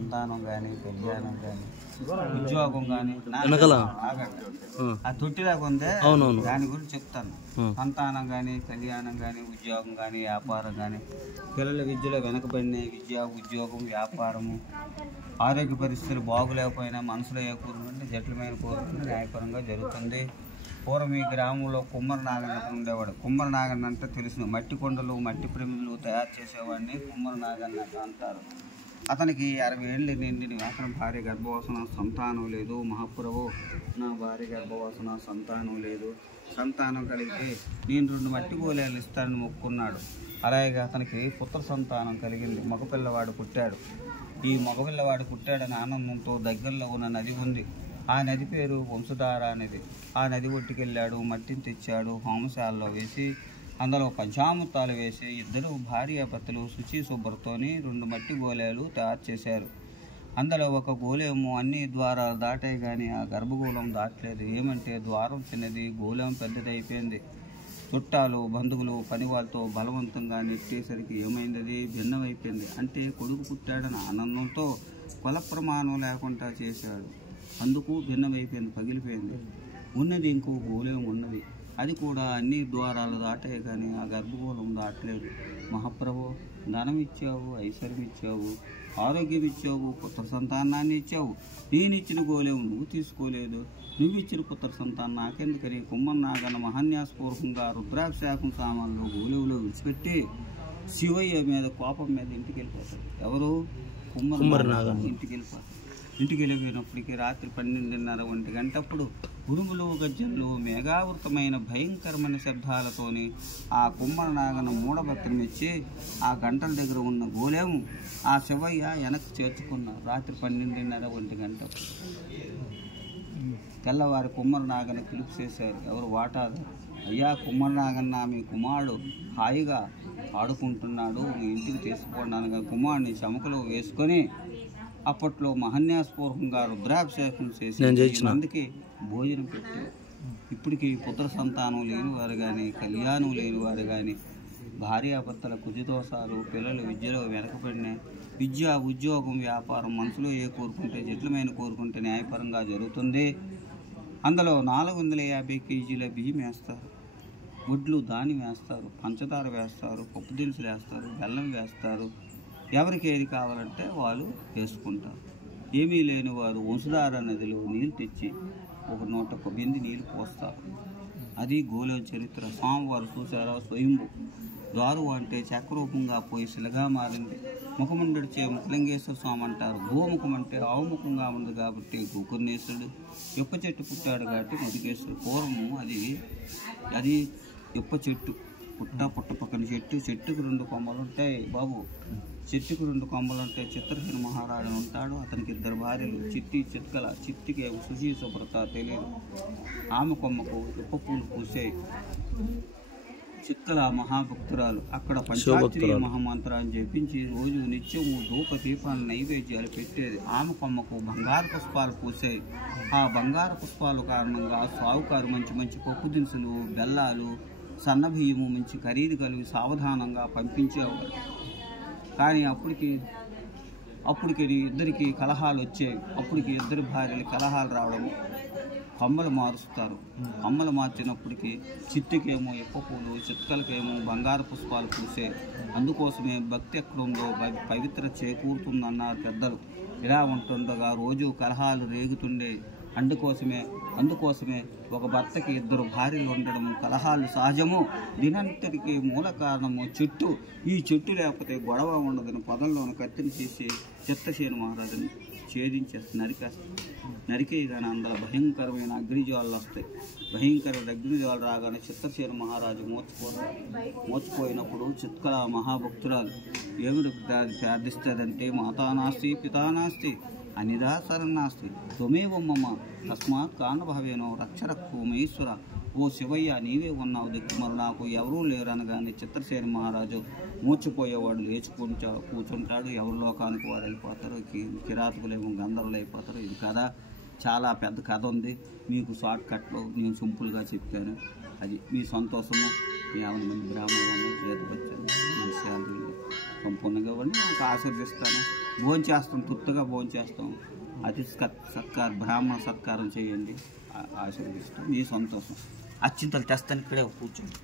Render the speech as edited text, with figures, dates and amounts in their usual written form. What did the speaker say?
సంతానం కానీ, కళ్యాణం కానీ, ఉద్యోగం కానీ ఆ తొట్టిలాగా ఉందే దాని గురించి చెప్తాను. సంతానం కానీ, కళ్యాణం కానీ, ఉద్యోగం కానీ, వ్యాపారం కానీ, పిల్లల విద్యలో వెనకబడిన విద్య, ఉద్యోగం, వ్యాపారము, ఆరోగ్య పరిస్థితులు బాగులేకపోయినా మనసులో ఏ కోరుకుంటే జటిలమైన కోరుకుంటే న్యాయపరంగా జరుగుతుంది. పూర్వం ఈ గ్రామంలో కుమ్మరి నాగన్న ఉండేవాడు. కుమ్మరి నాగన్న అంటే తెలుసు, మట్టి కొండలు, మట్టి ప్రమిదలు తయారు చేసేవాడిని కుమ్మరి నాగన్న అంటారు. అతనికి 60 ఏళ్ళు నిండిన అతని భార్య గర్భవాసన, సంతానం లేదు. మహాప్రభు, నా భార్య గర్భవాసన, సంతానం లేదు. సంతానం కలిగితే నేను 2 మట్టి గోళాలు ఇస్తానని మొక్కున్నాడు. అలాగే అతనికి పుత్ర సంతానం కలిగింది. మగపిల్లవాడు పుట్టాడు. ఈ మగపిల్లవాడు పుట్టాడని ఆనందంతో దగ్గరలో ఉన్న నది ఉంది. ఆ నది పేరు వంశధార అనేది. ఆ నది ఒడ్డుకెళ్ళాడు, మట్టిని తెచ్చాడు, హోమశాలలో వేసి అందులో పంచామృతాలు వేసి ఇద్దరు భార్యాభర్తలు శుచి శుభ్రతోని 2 మట్టి గోళాలు తయారు చేశారు. అందులో ఒక గోళేమో అన్ని ద్వారాలు దాటాయి కానీ ఆ గర్భగోళం దాటలేదు. ఏమంటే ద్వారం చిన్నది, గోళం పెద్దదైపోయింది. చుట్టాలు, బంధువులు, పని వాళ్ళతో బలవంతంగా నెట్టేసరికి ఏమైంది, భిన్నమైపోయింది. అంటే కొడుకు పుట్టాడని ఆనందంతో కుల ప్రమాణం లేకుండా చేశాడు. అందుకు భిన్నమైపోయింది, పగిలిపోయింది. ఉన్నది ఇంకో గోళం ఉన్నది. అది కూడా అన్ని ద్వారాలు దాటాయి కానీ ఆ గర్భగోళం దాటలేదు. మహాప్రభు, ధనం ఇచ్చావు, ఐశ్వర్యం ఇచ్చావు, ఆరోగ్యం ఇచ్చావు, పుత్ర సంతానాన్ని ఇచ్చావు. నేను ఇచ్చిన గోళం నువ్వు తీసుకోలేదు. నువ్వు ఇచ్చిన పుత్ర సంతానం నాకెందుకని కుమ్మరి నాగన్న మహాన్యాసపూర్వకంగా రుద్రాభిషేకం సామాన్లు గోళంలో విడిచిపెట్టి శివయ్య మీద కోపం మీద ఇంటికి వెళ్ళిపోతాడు. ఎవరు? కుమ్మరి నాగన్న ఇంటికి వెళ్ళిపోతాడు. ఇంటికి వెళ్ళిపోయినప్పటికీ రాత్రి 12:30, 1 గంటప్పుడు ఉరుములు, గజ్జలు, మేఘావృతమైన భయంకరమైన శబ్దాలతోని ఆ కుమ్మరి నాగన్న మూఢభక్తిని మెచ్చి ఆ గంటల దగ్గర ఉన్న గోళం ఆ శివయ్య వెనక్కి చేర్చుకున్నారు. రాత్రి 12:30, 1 గంటప్పుడు తెల్లవారి కుమ్మరి నాగన్న పిలుపు చేశారు. ఎవరు? వాటాదారు. అయ్యా కుమ్మరి నాగన్న, మీ కుమారుడు హాయిగా ఆడుకుంటున్నాడు, మీ ఇంటికి తీసుకుపోండి అనగా కుమారుడిని చమకలో వేసుకొని అప్పట్లో మహాన్యాసపూర్వకంగా రుద్రాభిషేకం చేసి మందికి భోజనం పెట్టారు. ఇప్పటికీ పుత్ర సంతానం లేనివారు కానీ, కళ్యాణం లేనివారు కానీ, భార్యాభర్తల కుజదోషాలు, పిల్లలు విద్యలో వెనకబడిన విద్య, ఉద్యోగం, వ్యాపారం మనసులో ఏ కోరుకుంటే జటిలమైన కోరుకుంటే న్యాయపరంగా జరుగుతుంది. అందులో 450 కేజీల బియ్యం వేస్తారు, వడ్లు ధాన్యం వేస్తారు, పంచదార వేస్తారు, పప్పు దినుసులు వేస్తారు, బెల్లం వేస్తారు. ఎవరికి ఏది కావాలంటే వాళ్ళు వేసుకుంటారు. ఏమీ లేని వారు వంశధార నదిలో నీళ్ళు తెచ్చి ఒక 1 బిందె నీళ్ళు పోస్తారు. అది గోళం చరిత్ర. స్వామివారు చూసారా, స్వయంభు దారు అంటే చక్రరూపంగా పోయి శిలగా మారింది. ముఖముండడిచే ముఖలింగేశ్వర స్వామి అంటారు. గోముఖం అంటే ఆవుముఖంగా ఉంది కాబట్టి గోకర్ణేశ్వరుడు. ఇప్ప చెట్టు పుట్టాడు కాబట్టి మధుకేశ్వరుడు. పూర్వము అది ఇప్ప చెట్టు, పుట్ట పక్కన చెట్టుకు 2 కొమ్మలు ఉంటాయి బాబు. చెట్టుకు 2 కొమ్మలు ఉంటాయి. చిత్రసేన మహారాజు ఉంటాడు, అతనికి 2 భార్యలు, చిట్కల. చిట్టికి శుచి శుభ్రత తెలియదు. ఆమె కొమ్మకు ఇప్ప పూలు పూసాయి. చిత్కల మహాభక్తురాలు. అక్కడ పంచాక్షరి మహామంత్రాన్ని జపించి రోజు నిత్యము ధూప దీపాలను నైవేద్యాలు పెట్టేది. ఆమె కొమ్మకు బంగారు పుష్పాలు పూసాయి. ఆ బంగారు పుష్పాల కారణంగా సావుకారు మంచి పప్పు దినుసులు, బెల్లాలు, సన్న బియ్యము మంచి ఖరీదు కలిగి సావధానంగా పంపించేవారు. కానీ అప్పటికి ఇద్దరికి కలహాలు వచ్చాయి. అప్పటికి 2 భార్యలు కలహాలు రావడము. కొమ్మలు మారుస్తారు. కొమ్మలు మార్చినప్పటికీ చిట్టుకేమో ఇప్ప పూలు, చిట్కలకేమో బంగారు పుష్పాలు పూసే. అందుకోసమే భక్తి ఎక్కడుందో పవిత్ర చేకూరుతుందన్నారు పెద్దలు. ఇలా ఉంటుండగా రోజు కలహాలు రేగుతుండే. అందుకోసమే ఒక భర్తకి 2 భార్యలు ఉండడం, కలహాలు సహజము. దీనంతటికి మూల కారణము చెట్టు. ఈ చెట్టు లేకపోతే గొడవ ఉండదని పొదల్లోని కత్తిని చేసి చిత్రసేన మహారాజుని నరికేయగానే అందులో భయంకరమైన అగ్నిజ్వాలలు వస్తాయి. భయంకరమైన అగ్నిజ్వాలు రాగానే చిత్రసేన మహారాజు మోచిపోయినప్పుడు చిత్కల మహాభక్తురాలు ఏమిటి ప్రార్థిస్తుందంటే, మాతా నాస్తి పితా నాస్తి అనిదా శరణాస్తి త్వమేవ మమ తస్మాత్ కారణభావేనో రక్షరక్షోమేశ్వర. ఓ శివయ్య, నీవే ఉన్నావు దిక్కు, మరి నాకు ఎవరూ లేరు అనగానే చిత్రసేన మహారాజు మూర్చిపోయేవాడు లేచి కూర్చుంటాడు. ఎవరి లోకానికి వారు వెళ్ళిపోతారు. కిరాతకులేమో గంధర్వులు అయిపోతారు. ఇది కథ చాలా పెద్ద కథ ఉంది. మీకు షార్ట్ కట్లో నేను సింపుల్గా చెప్పాను. అది మీ సంతోషము. 50 మంది బ్రాహ్మణులు చేతికొచ్చాను. మంచి శాలరీ సంపూర్ణంగా ఇవ్వండి, నాకు ఆశీర్దిస్తాను. భోంచేస్తాం, తృప్తిగా భోంచేస్తాం. అతిథి సత్కారం, బ్రాహ్మణ సత్కారం చేయండి, ఆశీర్వదిస్తాం. మీ సంతోషం. అత్యంతలు తెస్తాను, ఇక్కడే కూర్చోండి.